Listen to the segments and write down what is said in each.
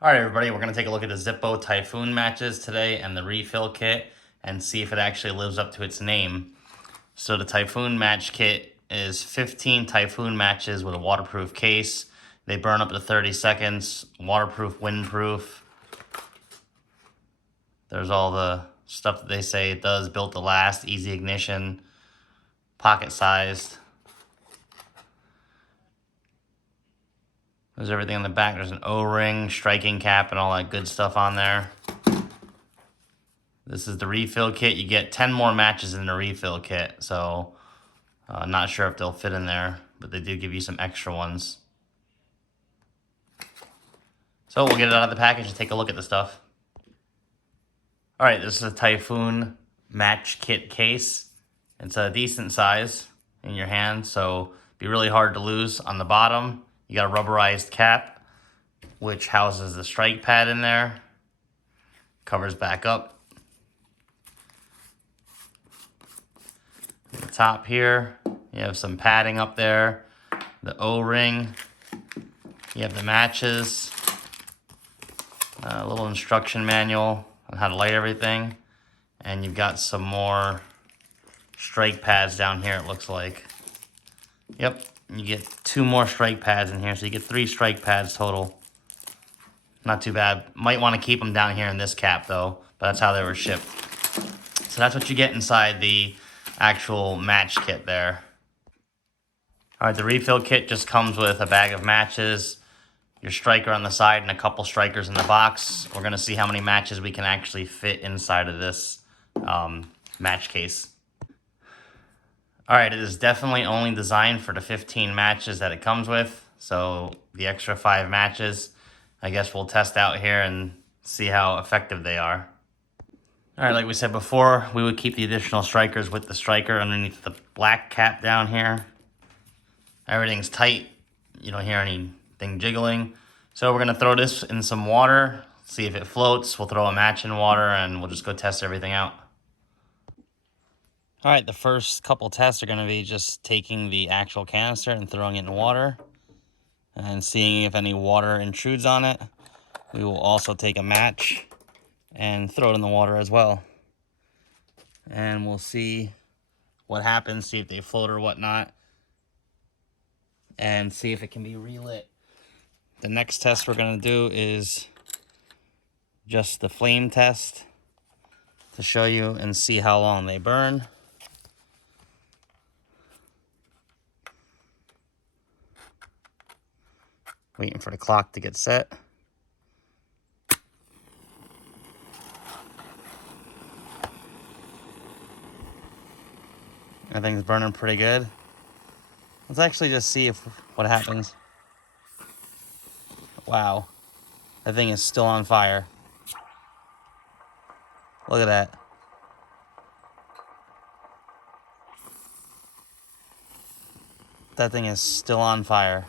All right, everybody, we're going to take a look at the Zippo Typhoon matches today and the refill kit and see if it actually lives up to its name. So the Typhoon match kit is 15 Typhoon matches with a waterproof case. They burn up to 30 seconds, waterproof, windproof. There's all the stuff that they say it does, built to last, easy ignition, pocket sized. There's everything on the back. There's an O-ring, striking cap, and all that good stuff on there. This is the refill kit. You get 10 more matches in the refill kit, so not sure if they'll fit in there, but they do give you some extra ones. So we'll get it out of the package and take a look at the stuff. All right, this is a Typhoon match kit case. It's a decent size in your hand, so be really hard to lose. On the bottom, you got a rubberized cap, which houses the strike pad in there. Covers back up. At the top here, you have some padding up there, the O-ring, you have the matches, a little instruction manual on how to light everything, and you've got some more strike pads down here, it looks like. Yep, you get 2 more strike pads in here, so you get 3 strike pads total. Not too bad. Might want to keep them down here in this cap though, but that's how they were shipped. So that's what you get inside the actual match kit there. All right, the refill kit just comes with a bag of matches, your striker on the side, and a couple strikers in the box. We're gonna see how many matches we can actually fit inside of this match case. All right, it is definitely only designed for the 15 matches that it comes with. So the extra 5 matches, I guess we'll test out here and see how effective they are. All right, like we said before, we would keep the additional strikers with the striker underneath the black cap down here. Everything's tight. You don't hear anything jiggling. So we're gonna throw this in some water, see if it floats. We'll throw a match in water and we'll just go test everything out. All right, the first couple tests are gonna be just taking the actual canister and throwing it in water and seeing if any water intrudes on it. We will also take a match and throw it in the water as well. And we'll see what happens, see if they float or whatnot, and see if it can be relit. The next test we're gonna do is just the flame test to show you and see how long they burn. Waiting for the clock to get set. Everything's burning pretty good. Let's actually just see what happens. Wow, that thing is still on fire. Look at that. That thing is still on fire.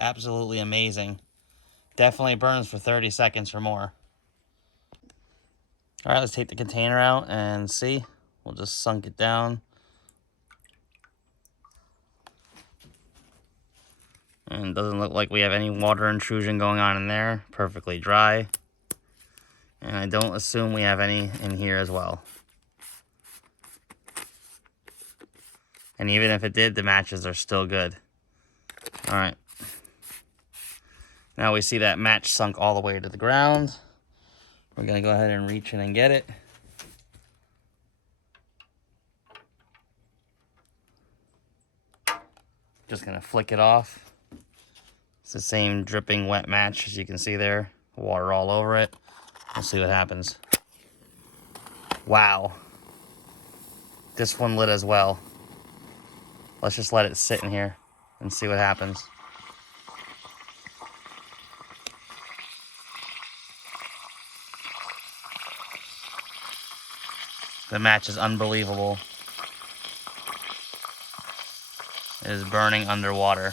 Absolutely amazing. Definitely burns for 30 seconds or more. All right, let's take the container out and see. We'll just sunk it down. And it doesn't look like we have any water intrusion going on in there. Perfectly dry. And I don't assume we have any in here as well. And even if it did, the matches are still good. All right. Now we see that match sunk all the way to the ground. We're gonna go ahead and reach in and get it. Just gonna flick it off. It's the same dripping wet match as you can see there. Water all over it. We'll see what happens. Wow. This one lit as well. Let's just let it sit in here and see what happens. The match is unbelievable. It is burning underwater.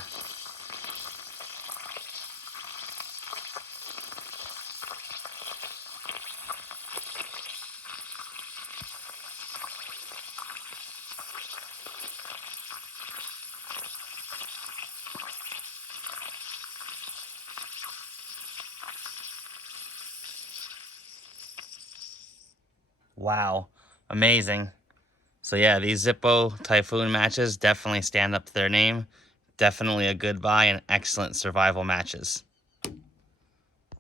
Wow, amazing. So yeah, these Zippo Typhoon matches definitely stand up to their name. Definitely a good buy and excellent survival matches.